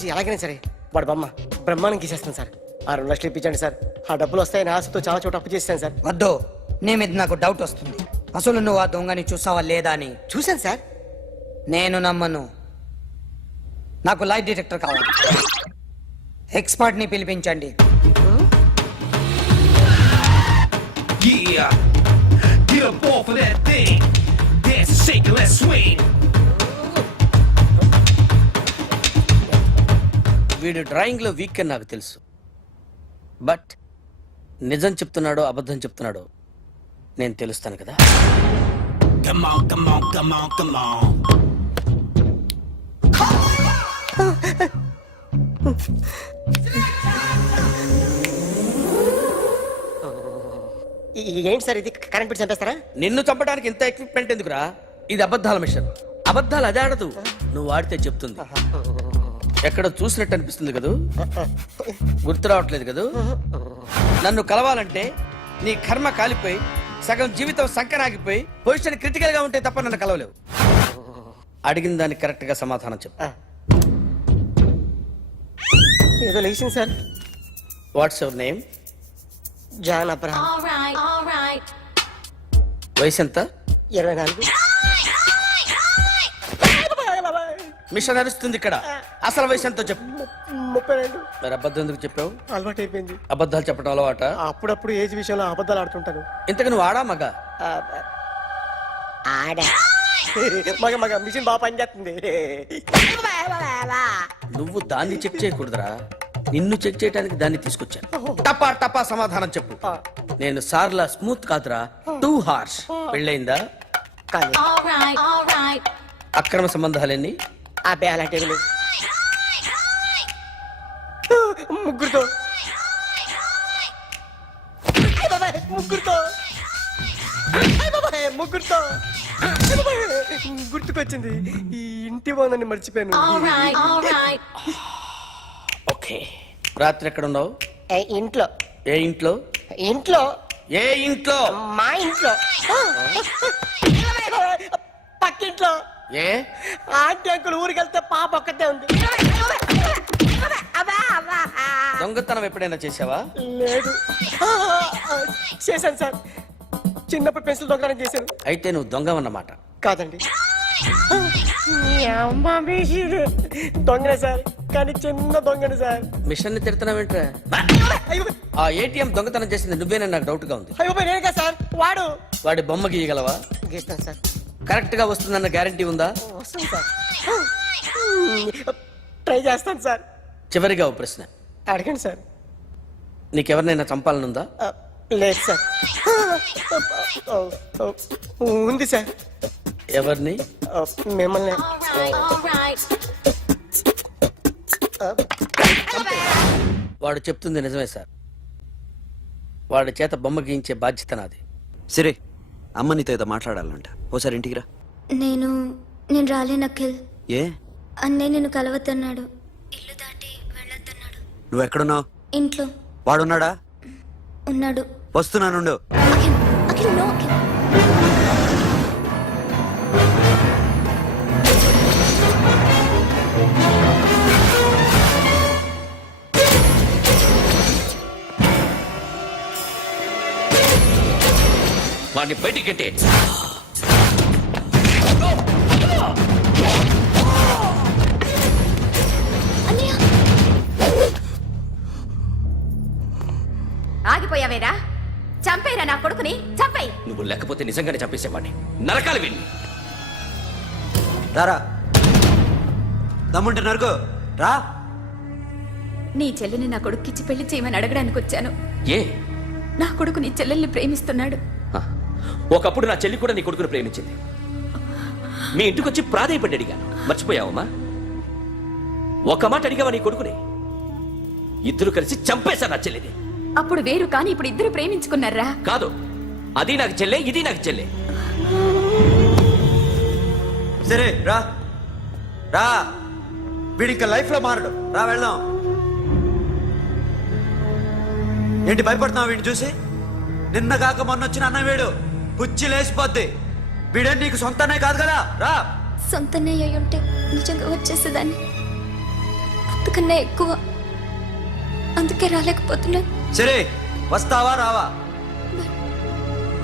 చూసి ఎలాగైనా సరే వాడు బొమ్మ బ్రహ్మాండం గీసేస్తాను సార్. ఆ 2 లక్షలు ఇప్పించండి సార్. ఆ డబ్బులు వస్తాయని ఆశతో చాలా చోట అప్పు చేశాను సార్. వద్దు, నీ మీద నాకు డౌట్ వస్తుంది. అసలు నువ్వు ఆ దొంగని చూసావా లేదా అని. చూశాను సార్. నేను నమ్మను. నాకు లైట్ డిటెక్టర్ కావాలి. ఎక్స్పర్ట్ ని పిలిపించండి. Yeah, get up off of that thing. Dance and shake and let's swing. వీడు డ్రాయింగ్ లో వీక్ అని నాకు తెలుసు. బట్ నిజం చెప్తున్నాడో అబద్ధం చెప్తున్నాడో నేను తెలుస్తాను కదా. Come on, come on, come on, come on. ఏంటి సార్ ఇది? కరెంట్ పెట్టి చంపేస్తారా? నిన్ను చంపడానికి ఇంత ఎక్విప్మెంట్ ఎందుకురా? ఇది అబద్ధాల మిషన్. అబద్ధాలు అదే ఆడదు, నువ్వు వాడితే చెప్తుంది. ఎక్కడ చూసినట్టు అనిపిస్తుంది కదూ? గుర్తు రావట్లేదు కదూ? నన్ను కలవాలంటే నీ కర్మ కాలిపోయి సగం జీవితం సంకనాగిపోయి పొజిషన్ క్రిటికల్ గా ఉంటే తప్ప నన్ను కలవలేవు. అడిగిన దానికి కరెక్ట్ గా సమాధానం చెప్పు. ఏదో లేచింది sir. What's your name? John Abraham. వయసు ఎంత? 24. మిషన్ నడుస్తుంది ఇక్కడ. అసలు వయసు ఎంతో చెప్పు. 32. మరి అబద్ధం ఎందుకు చెప్పావు? అలవాటు అయిపోయింది. అబద్ధాలు చెప్పడం అలవాట? అప్పుడప్పుడు ఏజ్ విషయంలో అబద్ధాలు ఆడుతుంటాను. ఇంతకు నువ్వు ఆడా మగ? ఆడా. మగ మగ మిషన్ బాగా పనిచేస్తుంది. నువ్వు దాన్ని చెక్ చేయకూడదురా, నిన్ను చెక్ చేయడానికి దాన్ని తీసుకొచ్చాను. టపా టపా సమాధానం చెప్పు. నేను సార్లా స్మూత్ కాదురా, టూ హార్ష్. పెళ్ళయిందా? కానీ అక్రమ సంబంధాలన్నీ? అబ్బే అలాంటివి లేవు. ముగ్గురుతో ముగ్గురుతో ముగ్గురుతో గుర్తుకొచ్చింది. ఈ ఇంటి వాళ్ళని మర్చిపోయాను. ఓకే. రాత్రి ఎక్కడ ఉన్నావు? ఇంట్లో. ఏ ఇంట్లో? ఇంట్లో. ఏ ఇంట్లో? మా ఇంట్లో. పక్కింట్లో. ఏ ఆంటీ అంకుల్ ఊరికి వెళ్తే పాప ఒక్కతే ఉంది. దొంగతనం ఎప్పుడైనా చేసావా? లేదు. చేశాను సార్. చిన్నప్పుడు పెన్సిల్ దొంగతనం చేశాను. అయితే నువ్వు దొంగవన్నమాట. కాదండి, దొంగనే సార్, కానీ చిన్న దొంగని సార్. మిషన్ ని తిడుతున్నావేంట్రా? ఆ ఏటీఎం దొంగతనం చేసింది నువ్వేనని నాకు డౌట్ గా ఉంది. అయ్యో నేనుగా సార్. వాడి బొమ్మ గీయగలవా? గీస్తాను సార్. కరెక్ట్ గా వస్తుందన్న గ్యారంటీ ఉందా? వస్తుంది సార్. ట్రై చేస్తాను సార్. చివరిగా ఓ ప్రశ్న అడగండి సార్. నీకెవరినైనా చంపాలనుందా? లేదు సార్. ఉంది సార్. ఎవరిని? మిమ్మల్ని. వాడు చెప్తుంది నిజమే సార్. వాడి చేత బొమ్మ గీయించే బాధ్యత నాది. సరే, అమ్మ నీతో ఏదో మాట్లాడాలంట. ఓసారి ఇంటికి రా. నేను రాలేను అఖిల్. ఏ? అన్నయ్య నిన్ను కలవద్దన్నాడు. ఇల్లు దాటి వెళ్ళొద్దన్నాడు. నువ్వు ఎక్కడున్నావు? ఇంట్లో. వాడున్నాడా? ఉన్నాడు. వస్తున్నానుండు. అఖిల్, అఖిల్, నో అఖిల్. వాడిని బయటికి గెట్టే. ఆగిపోయావేరా? చంపేరా నా కొడుకుని, చంపేయి. నువ్వు లేకపోతే నిజంగానే చంపేసేవాడిని. నరకాలి వెళ్ళి. రారా, దమ్ముంటే నరుకు రా. నీ చెల్లిని నా కొడుక్కిచ్చి పెళ్లి చేయమని అడగడానికి వచ్చాను. ఏ? నా కొడుకు నీ చెల్లెల్ని ప్రేమిస్తున్నాడు. ఒకప్పుడు నా చెల్లి కూడా నీ కొడుకును ప్రేమించింది. మీ ఇంటికి వచ్చి ప్రాధేయపడి అడిగాను. మర్చిపోయావమ్మా? ఒక మాట అడిగావా నీ కొడుకుని? ఇద్దరు కలిసి చంపేశారు నా చెల్లిని. అప్పుడు వేరు, కానీ ఇప్పుడు ఇద్దరు ప్రేమించుకున్నారా? కాదు, అది నాకు చెల్లె, ఇది నాకు చెల్లె. సరే రా రా, వీడి ఇంకా లైఫ్ లో మారడు. రా వెళ్దాం. ఏంటి భయపడుతున్నావు వీడిని చూసి? నిన్న కాక మొన్న వచ్చిన అన్న వీడు పుచ్చి లేచిపోద్ది. వీడే నీకు సొంతనే కాదు కదా. రా. సొంతనే అయి ఉంటే నిజంగా వచ్చేసేదాన్ని. అంతకన్నా ఎక్కువ. అందుకే రాలేకపోతున్నాను. సరే వస్తావా రావా?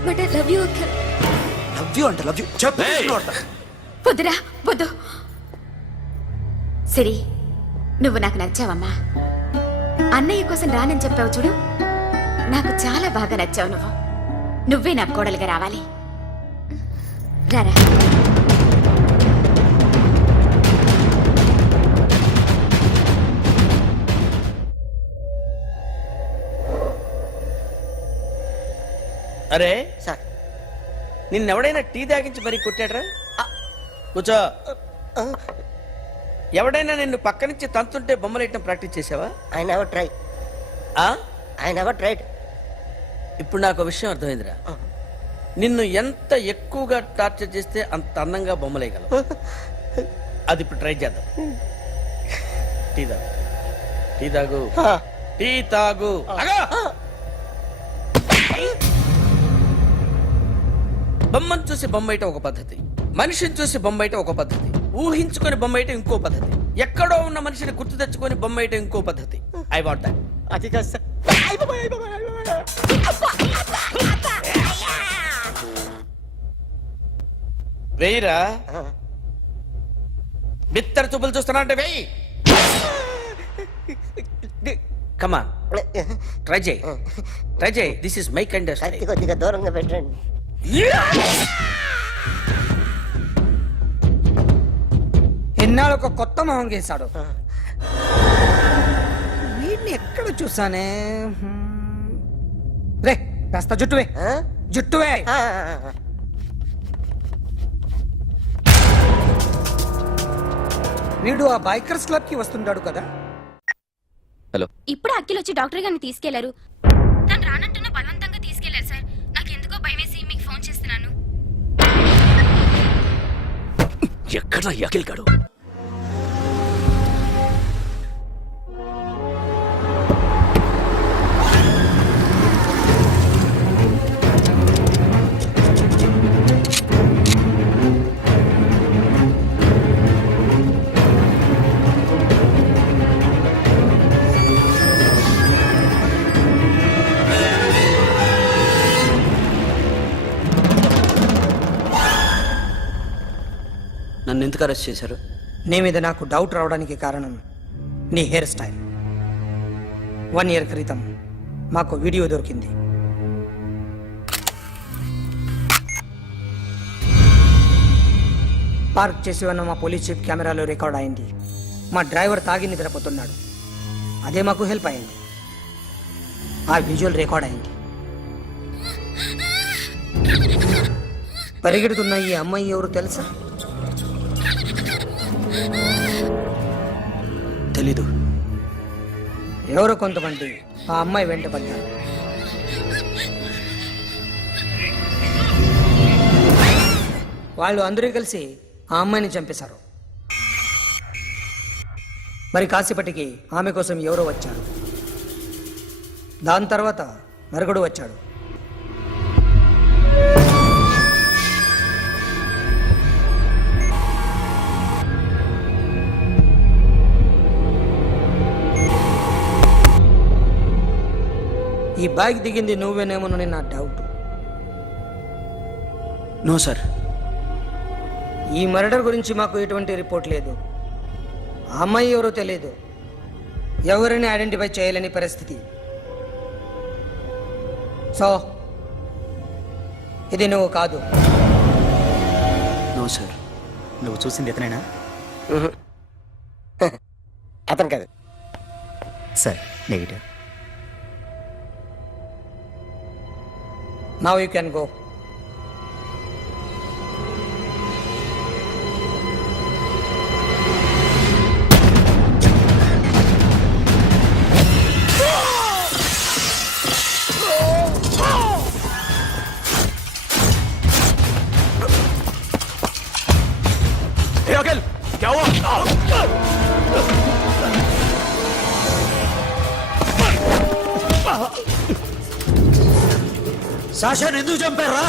But I love you Akhil. Love you అంటే లవ్ యూ చెప్పు. ఏయ్! వద్దురా వద్దు. సిరి, నువ్వు నాకు నచ్చావమ్మా. అన్నయ్య కోసం రానని చెప్పావు చూడు, నాకు చాలా బాగా నచ్చావు నువ్వు. నువ్వే నాకు కోడలిగా రావాలి. రారా. అరే, సార్ నిన్నెవడైనా టీ తాగించి మరీ కొట్టాడ్రా? కూర్చో. ఎవడైనా నిన్ను పక్క నుంచి తంతుంటే బొమ్మలేయటం ప్రాక్టీస్ చేసావా? I never try. ఆ? I never tried. ఇప్పుడు నాకు ఒక విషయం అర్థమైందిరా. నిన్ను ఎంత ఎక్కువగా టార్చర్ చేస్తే అంత అందంగా బొమ్మలేయగలవు. అది ఇప్పుడు ట్రై చేద్దాం. టీ తాగు, టీ తాగు, టీ తాగు. అగా! బొమ్మను చూసి బొమ్మయటం ఒక పద్ధతి, మనిషిని చూసి బొమ్మయటం ఒక పద్ధతి, ఊహించుకొని బొమ్మయటం ఇంకో పద్ధతి, ఎక్కడో ఉన్న మనిషిని గుర్తు తెచ్చుకొని బొమ్మయటం ఇంకో పద్ధతి. I want that. అది కాదు సార్. వెయ్యిరా. బిత్తర చూపులు చూస్తున్నా అంటే వెయ్యి. కమాన్, ట్రై చేయి, ట్రై చేయి. This is my kind of కత్తి కొద్దిగా దూరంగా పెట్టండి. ఎన్నాళ్ళు ఒక కొత్త మొహం గీశాడు. వీడిని ఎక్కడ చూసానే? రే కాస్త జుట్టువే, ఆ? జుట్టువే. ఆ, వీడు ఆ బైకర్స్ క్లబ్ కి వస్తుంటాడు కదా. హలో, ఇప్పుడు అఖిల్ వచ్చి డాక్టర్ గారిని తీసుకెళ్లారు. తను రానంటున్న బలవంతంగా తీసుకెళ్లారు సార్. నాకు ఎందుకో భయమేసి మీకు ఫోన్ చేస్తున్నాను. ఎక్కడ అఖిల్ గాడు? నన్ను ఎందుకు అరెస్ట్ చేశారు? నీ మీద నాకు డౌట్ రావడానికి కారణం నీ హెయిర్ స్టైల్. 1 year క్రితం మాకు వీడియో దొరికింది. పార్క్ చేసి ఉన్న మా పోలీస్ జీప్ కెమెరాలో రికార్డ్ అయింది. మా డ్రైవర్ తాగి నిద్రపోతున్నాడు. అదే మాకు హెల్ప్ అయింది. ఆ విజువల్ రికార్డ్ అయింది. పరిగెడుతున్న ఈ అమ్మాయి ఎవరు తెలుసా? తెలీదు. ఎవరో కొంతమంది ఆ అమ్మాయి వెంట పడ్డారు. వాళ్ళు అందరూ కలిసి ఆ అమ్మాయిని చంపేశారు. మరి కాసేపటికి ఆమె కోసం ఎవరో వచ్చారు. దాని తర్వాత మరొకడు వచ్చాడు. ఈ బాగ్ దిగింది నువ్వేనేమోనని నా డౌట్. No sir. ఈ మర్డర్ గురించి మాకు ఎటువంటి రిపోర్ట్ లేదు. ఆ అమ్మాయి ఎవరో తెలియదు. ఎవరిని ఐడెంటిఫై చేయలేని పరిస్థితి. సో ఇది నువ్వు కాదు. No sir. నువ్వు చూసింది ఎతనైనా? అతను కాదు sir. Negative. Now you can go. Akhil, क्या हुआ? సాషాని ఎందుకు చంపారా?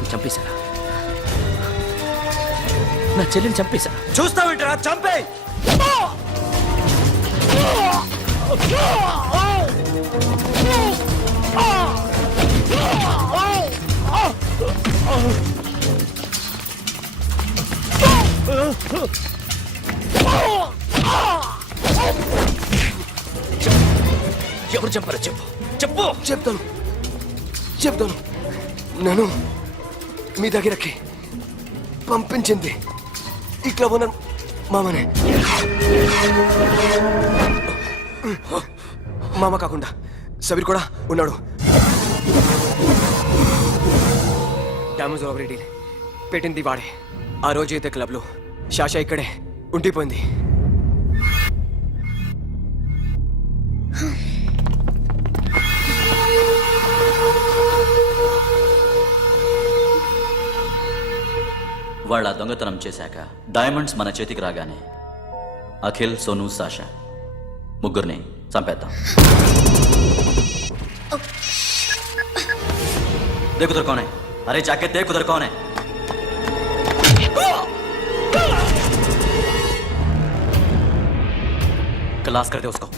సాక్షాన్ని చంపేశారా? నా చెల్లిని చంపేశారా? చూస్తావేంటిరా? చంపే. ఎవరు చంపారో చెప్పు, చెప్పు. చెప్తాను. నేను మీ దగ్గరకి పంపించింది ఇట్లా ఉన్న మామనే. మామ కాకుండా సబీర్ కూడా ఉన్నాడు. డ్యామేజ్ ఓవర్ డీల్ పెట్టింది వాడే. ఆ రోజు అయితే క్లబ్లో శాష ఇక్కడే ఉండిపోయింది. వాళ్ళ దొంగతనం చేశాక డైమండ్స్ మన చేతికి రాగానే అఖిల్, సోను, సాషా ముగ్గురిని చంపేద్దాం. देख उधर कौन है? अरे जाके देख उधर कौन है? क्लास कर दे उसको.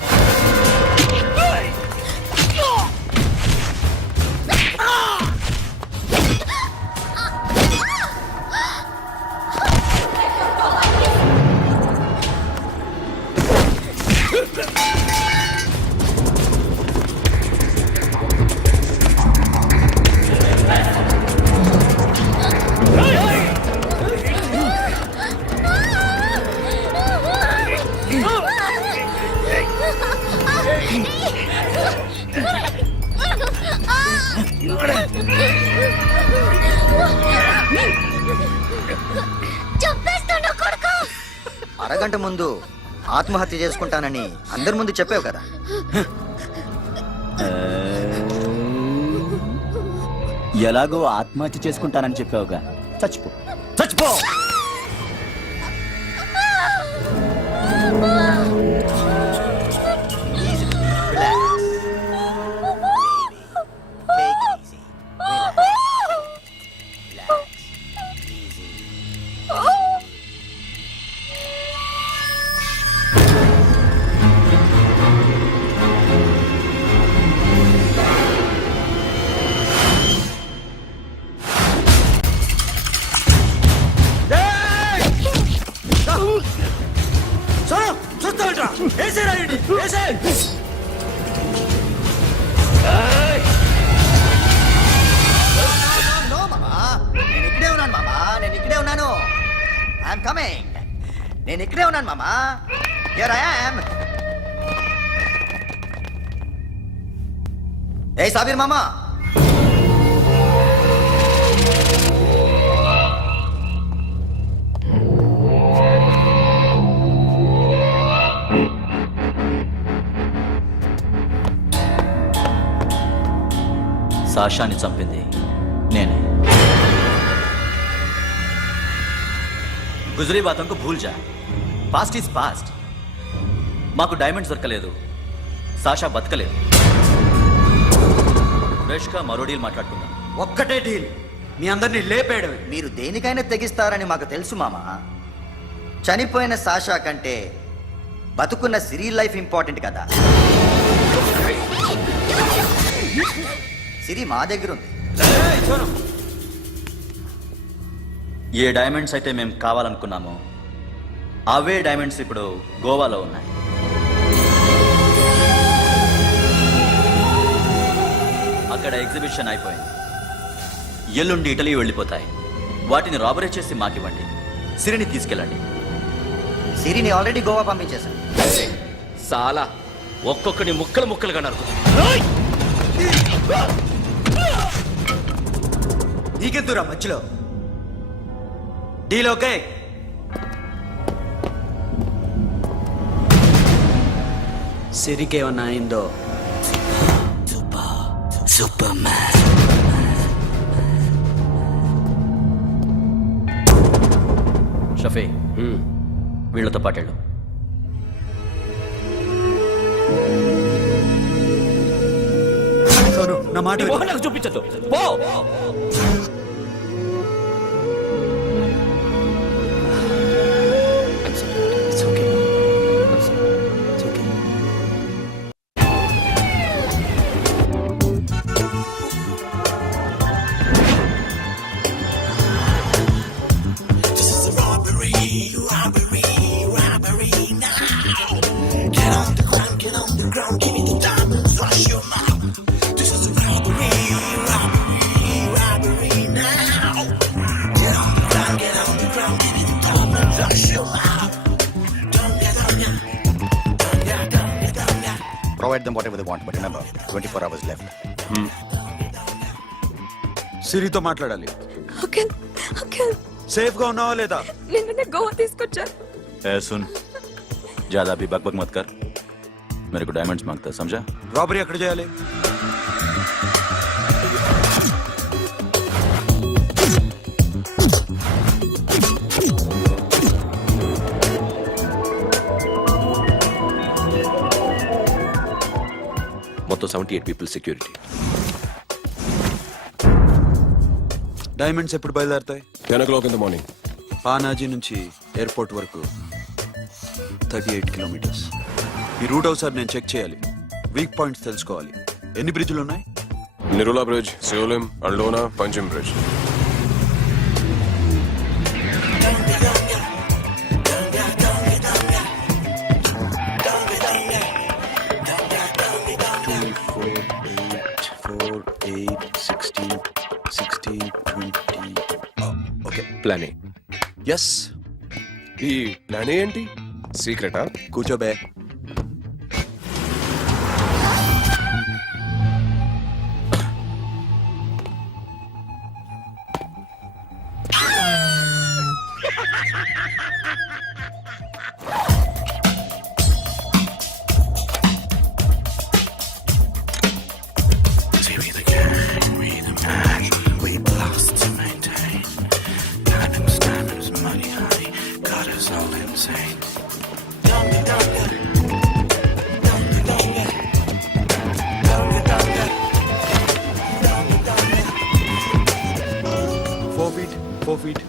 అరగంట ముందు ఆత్మహత్య చేసుకుంటానని అందరి ముందు చెప్పావు కదా. ఎలాగో ఆత్మహత్య చేసుకుంటానని చెప్పావుగా, చచ్చిపో చచ్చిపో. చూస్తావేంట్రా? వేసేరా వీడిని, వేసే. నేను ఇక్కడే ఉన్నాను మామా, నేను ఇక్కడే ఉన్నాను. I'm coming. నేను ఇక్కడే ఉన్నాను మామా. Here I am. ఏ సాబీర్ మామా, సాషాని చంపింది నేనే. గుజరీ బాతంకు భూల్ జా. Past is past. మాకు డైమండ్స్ దొరకలేదు, సాషా బతకలేదు. ఫ్రెష్గా మరో డీల్ మాట్లాడుకుందాం. ఒక్కటే డీల్, మీ అందరినీ లేపేయడం. మీరు దేనికైనా తెగిస్తారని మాకు తెలుసు మామా. చనిపోయిన సాషా కంటే బతుకున్న సిరి లైఫ్ ఇంపార్టెంట్ కదా. సిరి మా దగ్గర ఉంది. ఏ డైమండ్స్ అయితే మేము కావాలనుకున్నామో అవే డైమండ్స్ ఇప్పుడు గోవాలో ఉన్నాయి. అక్కడ ఎగ్జిబిషన్ అయిపోయింది. ఎల్లుండి ఇటలీ వెళ్ళిపోతాయి. వాటిని రాబరీ చేసి మాకివ్వండి. సిరిని తీసుకెళ్ళండి. సిరిని ఆల్రెడీ గోవా పంపించేశాను. సాలా ఒక్కొక్కడి ముక్కలు ముక్కలుగా నరుకు. నీకెందురా మధ్యలో? Deal okay? సిరికేమన్నా అయిందో? Super man. షఫీ, వీళ్ళతో పాటేళ్ళు. నా మాట నీ మొహం నాకు చూపించద్దు, పో. Provide them whatever they want, but remember, 24 hours left. సిరితో మాట్లాడాలి. అంకుల్ అంకుల్ సేఫ్ గా ఉన్నావా లేదా? నిన్న గోవా తీసుకొచ్చారు. ए सुन ज्यादा भी बकबक मत कर. मेरे को डायमंड्स मांगता है, समझा? రాబరీ ఎక్కడ చేయాలి? మొత్తం 78 పీపుల్ సెక్యూరిటీ. డైమండ్స్ ఎప్పుడు బయలుదేరుతాయి? 10 o'clock in the morning. Panaji నుంచి ఎయిర్పోర్ట్ వరకు 38 కిలోమీటర్స్. ఈ రూట్ ఒకసారి నేను చెక్ చేయాలి. వీక్ పాయింట్స్ తెలుసుకోవాలి. ఎన్ని బ్రిడ్జ్లు ఉన్నాయి? Nirula Bridge, Seolim, Aldona, Panjim Bridge. Okay, plan A. Yes. ఈ ప్లాన్ ఏ ఏంటి? సీక్రెటా? కూర్చోబే.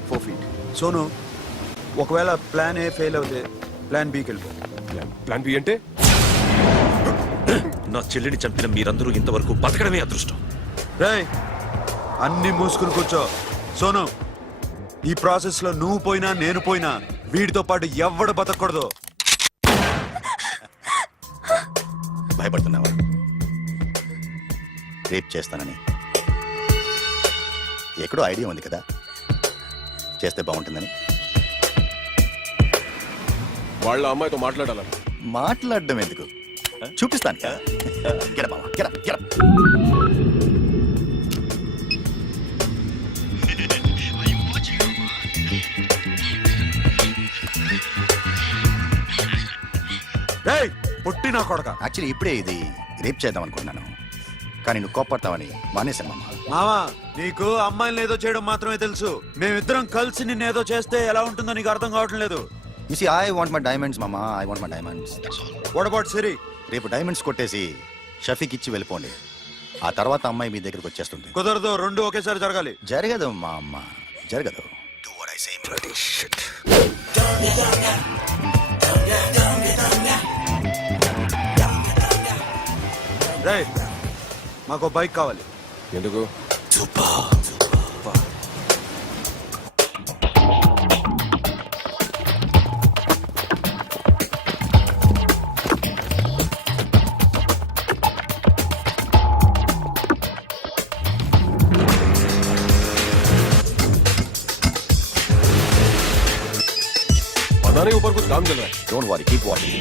Four feet. సోను, ఒకవేళ ప్లాన్ ఏ ఫెయిల్ అవుతే ప్లాన్ బికి వెళ్ళిపో. ప్లాన్ బి అంటే? నా చెల్లిని చంపిన మీరందరూ ఇంతవరకు బతకడమే అదృష్టం. రేయ్, అన్ని మూసుకుని కూర్చో. సోను, ఈ ప్రాసెస్ లో నువ్వు పోయినా నేను పోయినా వీడితో పాటు ఎవ్వడు బతకూడదు. భయపడుతున్నావా? రేప్ చేస్తానని ఎక్కడో ఐడియా ఉంది కదా, చేస్తే బాగుంటుందని. వాళ్ళ అమ్మాయితో మాట్లాడాలని. మాట్లాడడం ఎందుకు, చూపిస్తాను కదా. Get up, మామ, get up, get up. రేయ్, పుట్టి నా కొడక. యాక్చువల్లీ ఇప్పుడే ఇది రేప్ చేద్దాం అనుకున్నాను, కానీ నువ్వు కోపడతావని మానేశాను మామ. మావా, నీకు అమ్మాయిని ఏదో చేయడం మాత్రమే తెలుసు. మేమిద్దరం కలిసి నిన్ను ఏదో చేస్తే ఎలా ఉంటుందో నీకు అర్థం కావటం లేదు. You see, I want my diamonds, mama. I want my diamonds. That's all. What about సిరి? రేపు డైమండ్స్ కొట్టేసి షఫీక్ ఇచ్చి వెళ్ళిపోండి. ఆ తర్వాత అమ్మాయి మీ దగ్గరకు వచ్చేస్తుంది. కుదరదు, రెండు ఒకేసారి జరగాలి. జరగదు మా అమ్మ, జరగదు. Do what I say. Bloody shit. రేయ్, మాకు బైక్ కావాలి. ఎందుకు? पता नहीं ऊपर कुछ काम चल रहा है. Don't worry, keep watching.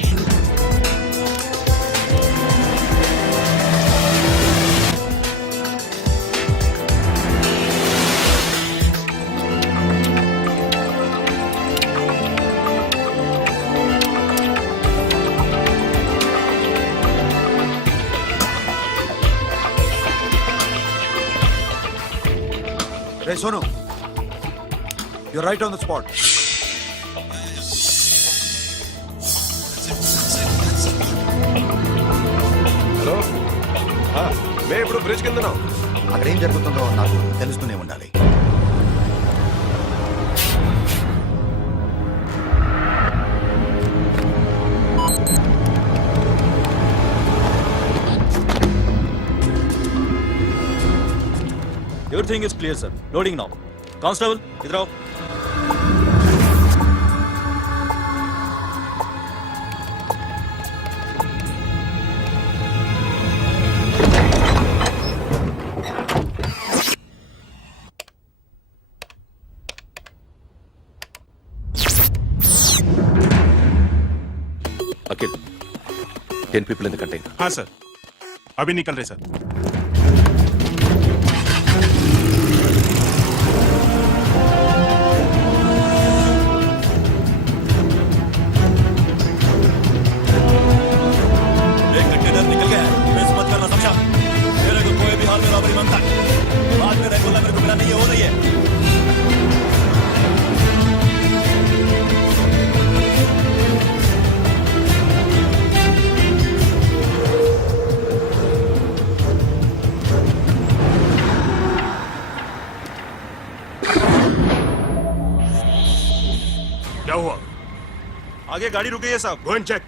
Ray Sonu, you're right on the spot. Hello, మేము ఇప్పుడు బ్రిడ్జ్ కింద ఉన్నాం. అక్కడ ఏం జరుగుతుందో నాకు తెలుస్తూనే ఉండాలి. Everything is clear, sir. Loading now. Constable, इधर आओ. 10 people in the container. हाँ सर, अभी निकल रहे सर। एक कंटेनर निकल गया है, मिस मत करना समझा। मेरे को कोई भी हाल में रॉबरी मांगता है, बाद में रेगुलर मेरे को मिला नहीं है, हो रही है। क्या हुआ? आगे गाड़ी रुक गई है साहब। Go and check.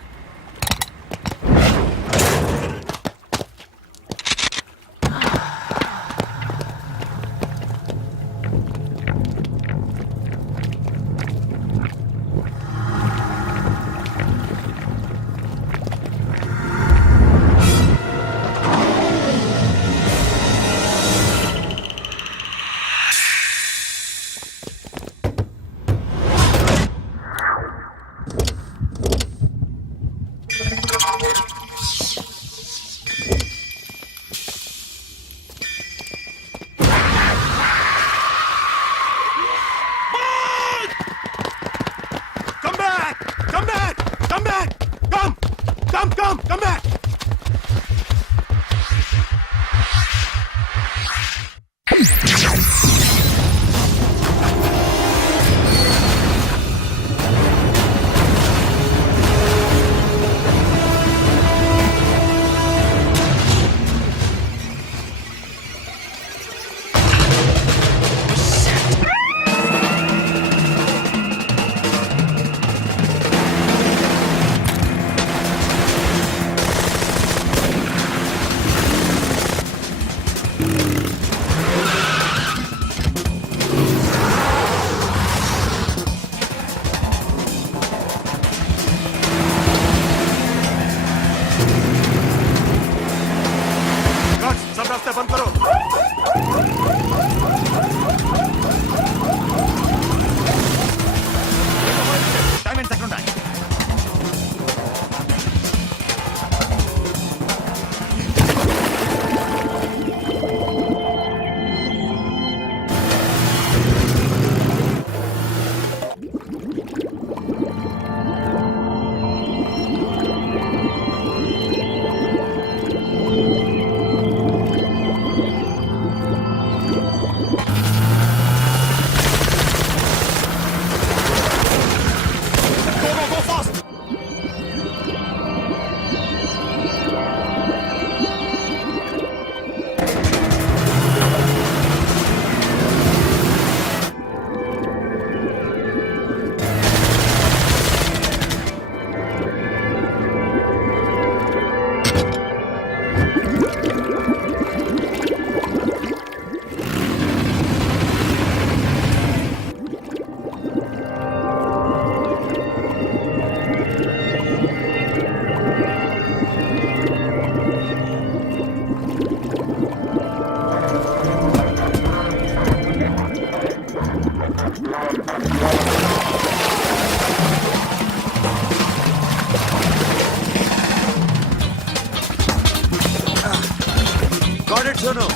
Come back! Come back! Come back! Come back! सब रास्ते बंद करो। डायमंड्स ఎక్కడ ఉన్నాయి? Got it, Sono.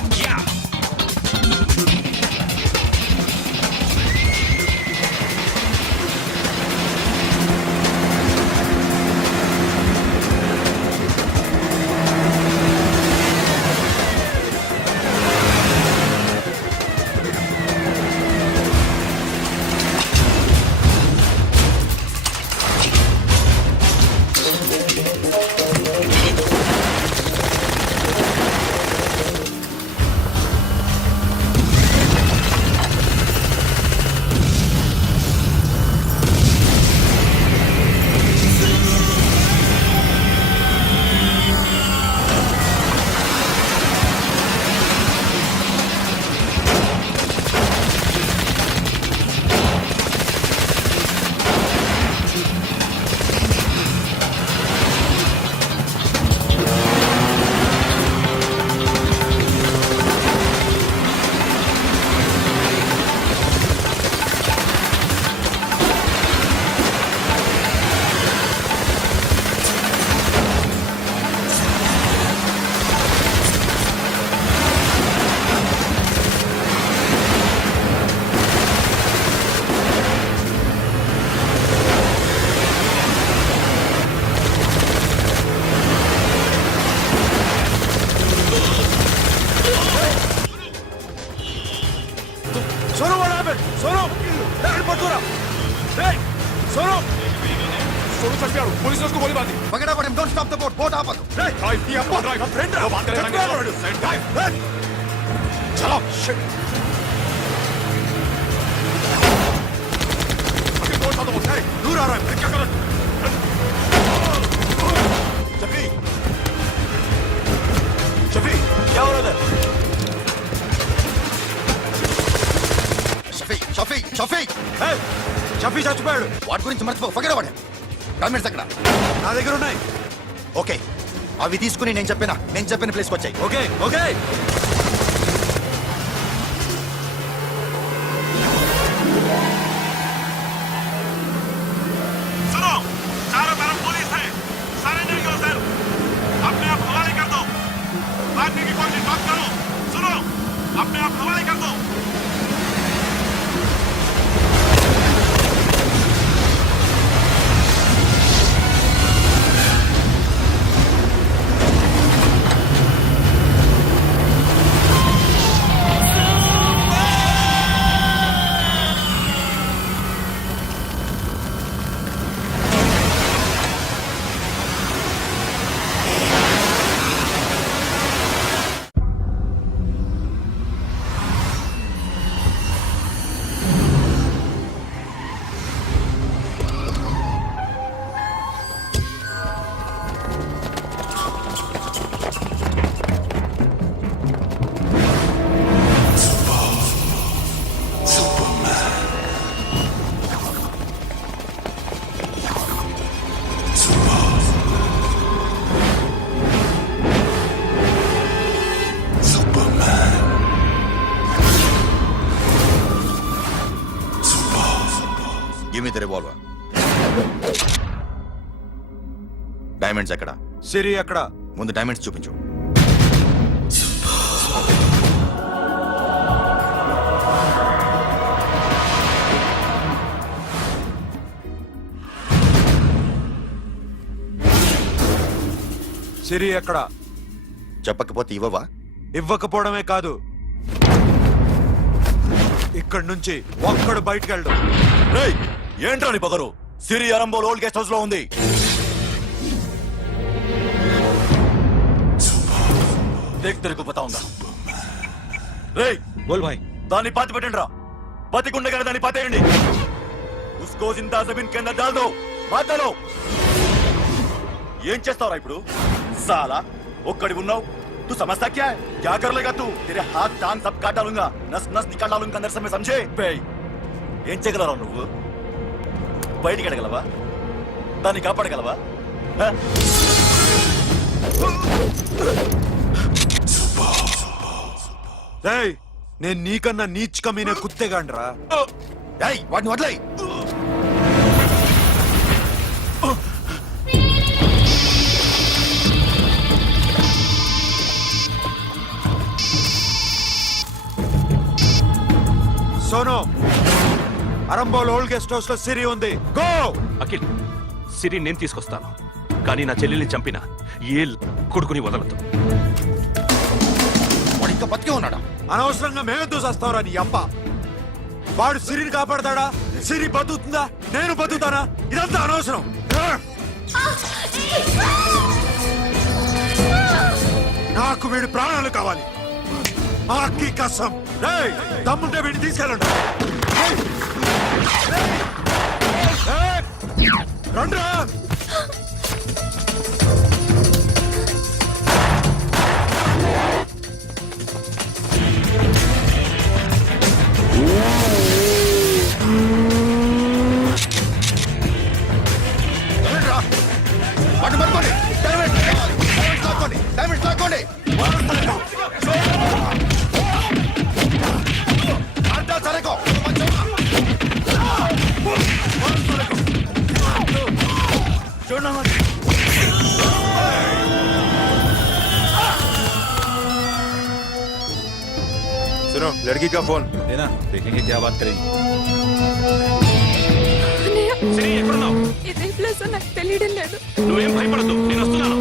सोनो पटूरा सोनो सोनू चंपियाడు पुलिस उसको गोली मारी Forget about him. Don't stop the boat. Boat ఆపదు. ड्राइव ये अपना ड्राइव फ्रेंड वो बात करेंगे ड्राइव चलो शिट अभी बोट सा तो बोट है दूर आ रहा है क्या कर शफी शफी क्या हो रहा है షఫీ షఫీ చచ్చిపోయాడు. వాటి గురించి మర్చిపో. Forget about him. డాక్యుమెంట్స్ అక్కడ నా దగ్గర ఉన్నాయి. ఓకే, అవి తీసుకుని నేను చెప్పిన ప్లేస్కి వచ్చాయి. Okay okay. सुनो चारों तरफ पुलिस है सरेंडर योरसेल्फ अपने आप हवाले कर दो भागने की कोशिश मत करो सुनो अपने आप हवाले कर दो give me the revolver. Diamonds ఎక్కడ? సిరి అక్కడ. ముందు డైమండ్స్ చూపించు. సిరి అక్కడ. చెప్పకపోతే ఇవ్వవా? ఇవ్వకపోవడమే కాదు, ఇక్కడి నుంచి ఒక్కడు బయటకు వెళ్ళడు. ఏంట్రా నీ పొగరు? సిరి అరంబోల్ ఓల్డ్ గెస్ట్ హౌస్ లో ఉంది. తెరుకుపోతా ఉందా? రేయ్ బోల్ భాయ్. దాన్ని పాతి పెట్టండి రా. బతికుండగానే దాన్ని పాతేయండి. ఉస్కో జిందా జమీన్ కింద డాల్ దో. మాట్లాడు. ఏం చేస్తావురా ఇప్పుడు? సాలా ఒక్కడి ఉన్నావు. तू समझता क्या है? क्या कर लेगा तू? तेरे हाथ टांग सब काट डालूंगा, नस नस निकाल डालूंगा अंदर से, मैं समझे? ఏం చేయగలరా నువ్వు? బయటికి వెళ్ళగలవా? దాన్ని కాపాడగలవా? నేను నీకన్నా నీచ్ కమీనే కుత్తేగాండ్రా. వాటిని వదిలేయ్. Sono, Arambol old guest house లో సిరి ఉంది. గో. అఖిల్ సిరి నేను తీసుకొస్తాను కానీ నా చెల్లెల్ని చంపిన ఏ కొడుకుని వదలదు. వాడు ఇంకా బతికే ఉన్నాడా? అనవసరంగా మేమెందుకు చేస్తావురా నీ అప్ప? వాడు సిరిని కాపాడతాడా? సిరి బతుకుతుందా? నేను బతుకుతానా? ఇదంతా అనవసరం. నాకు వీడి ప్రాణాలు కావాలి. ఆకి కసం. రేయ్, దమ్ముంటే వీడిని తీసుకెళ్ళండి. రండ్రా. వాటిని పట్టుకోండి. డైమండ్స్ లాక్కోండి. డైమండ్స్ లాక్కోండి. సరేకో सुनो, लड़की का फोन लेना, देखेंगे क्या बात करेंगे. సిరి ఎక్కడున్నావు? ఇదే ప్లేస్ నాకు తెలియడం లేదు. నువ్వేం భయపడద్దు, నేను వస్తున్నాను.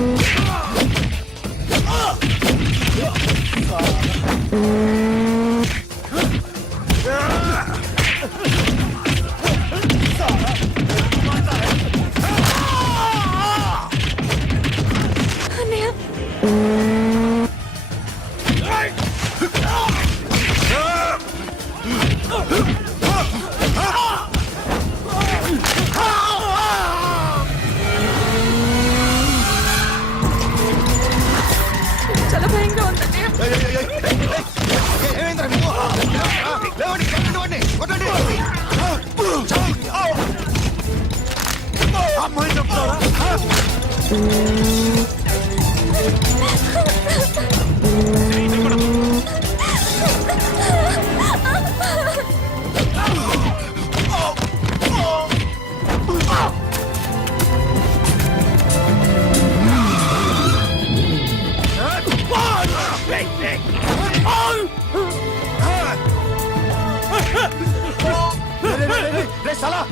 అమ్మాయి చెప్తారా?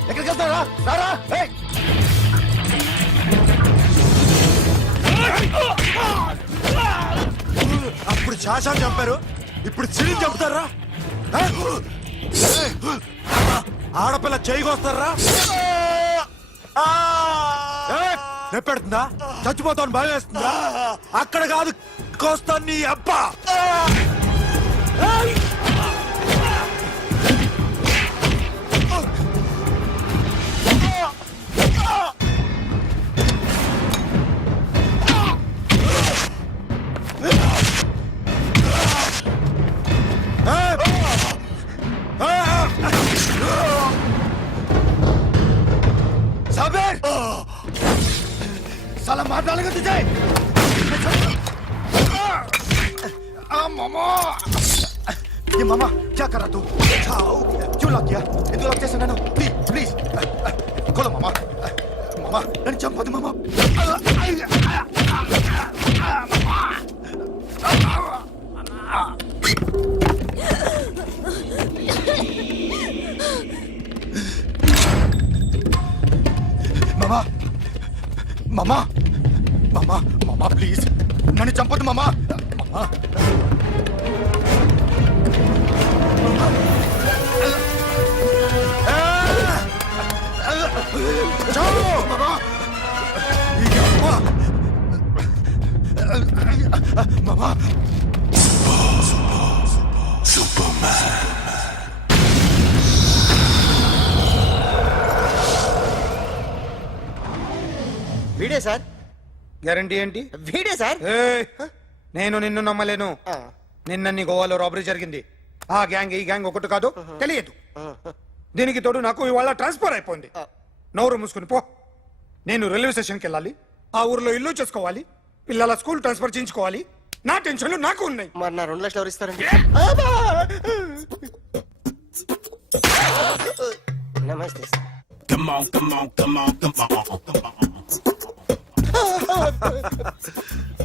ఎక్కడికి వెళ్తారా? రారా. అప్పుడు శాశాన్ని చంపారు, ఇప్పుడు సిరిని చంపుతారా? ఆడపిల్ల చేయకొస్తారా? నెప్పెడుతుందా? చచ్చిపోతాను భయం వేస్తుందా? అక్కడ కాదు కోస్తాను నీ అబ్బా. साबिर! साला मार डालेगा तुझे! मामा! ये मामा क्या कर रहा तू? क्यों लॉक किया? ये तो लॉक कैसे नैनो? प्लीज प्लीज खोलो मामा. मामा नन्ను చంపొద్దు मामा. మామా మామా మామా మామా ప్లీజ్ నన్ను చంపొద్దు మామా. మామా చావు మామా. మామా వీడే సార్, గ్యారంటీ ఏంటి? వీడే సార్. నేను నిన్ను నమ్మలేను. నిన్న నీ గోవాలో రాబరీ జరిగింది. ఆ గ్యాంగ్ ఈ గ్యాంగ్ ఒకటి కాదు, తెలియదు. దీనికి తోడు నాకు ఇవాళ ట్రాన్స్ఫర్ అయిపోయింది. నోరు మూసుకుని పో. నేను రైల్వే స్టేషన్కి వెళ్ళాలి, ఆ ఊర్లో ఇల్లు చేసుకోవాలి, పిల్లల స్కూల్ ట్రాన్స్ఫర్ చేయించుకోవాలి. నా టెన్షన్లు నాకు ఉన్నాయి. మరి నా 2 లక్షలు ఎవరు ఇస్తారండి? నమస్తే సార్.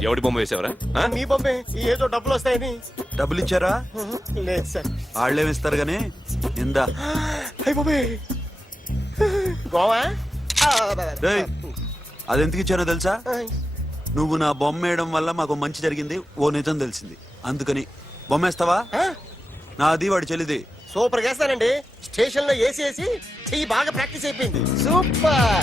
ఎవడి బొమ్మ వేసావరా? మీ బొమ్మే, ఏదో డబ్బులు వస్తాయని. డబ్బులు ఇచ్చారా? లేదు సార్. వాళ్ళేమిస్తారు గానీ ఇందా. అయ్య బాబే, గోవా. రేయ్, అదెందుకు ఇచ్చానో తెలుసా? నువ్వు నా బొమ్మ వేయడం వల్ల మాకు మంచి జరిగింది, ఓ నిజం తెలిసింది. అందుకని బొమ్మేస్తావా? నాది వాడి చెల్లిది. సూపర్ చేస్తానండి. స్టేషన్ లో ఏసీ చెయ్యి బాగా ప్రాక్టీస్ అయిపోయింది. సూపర్.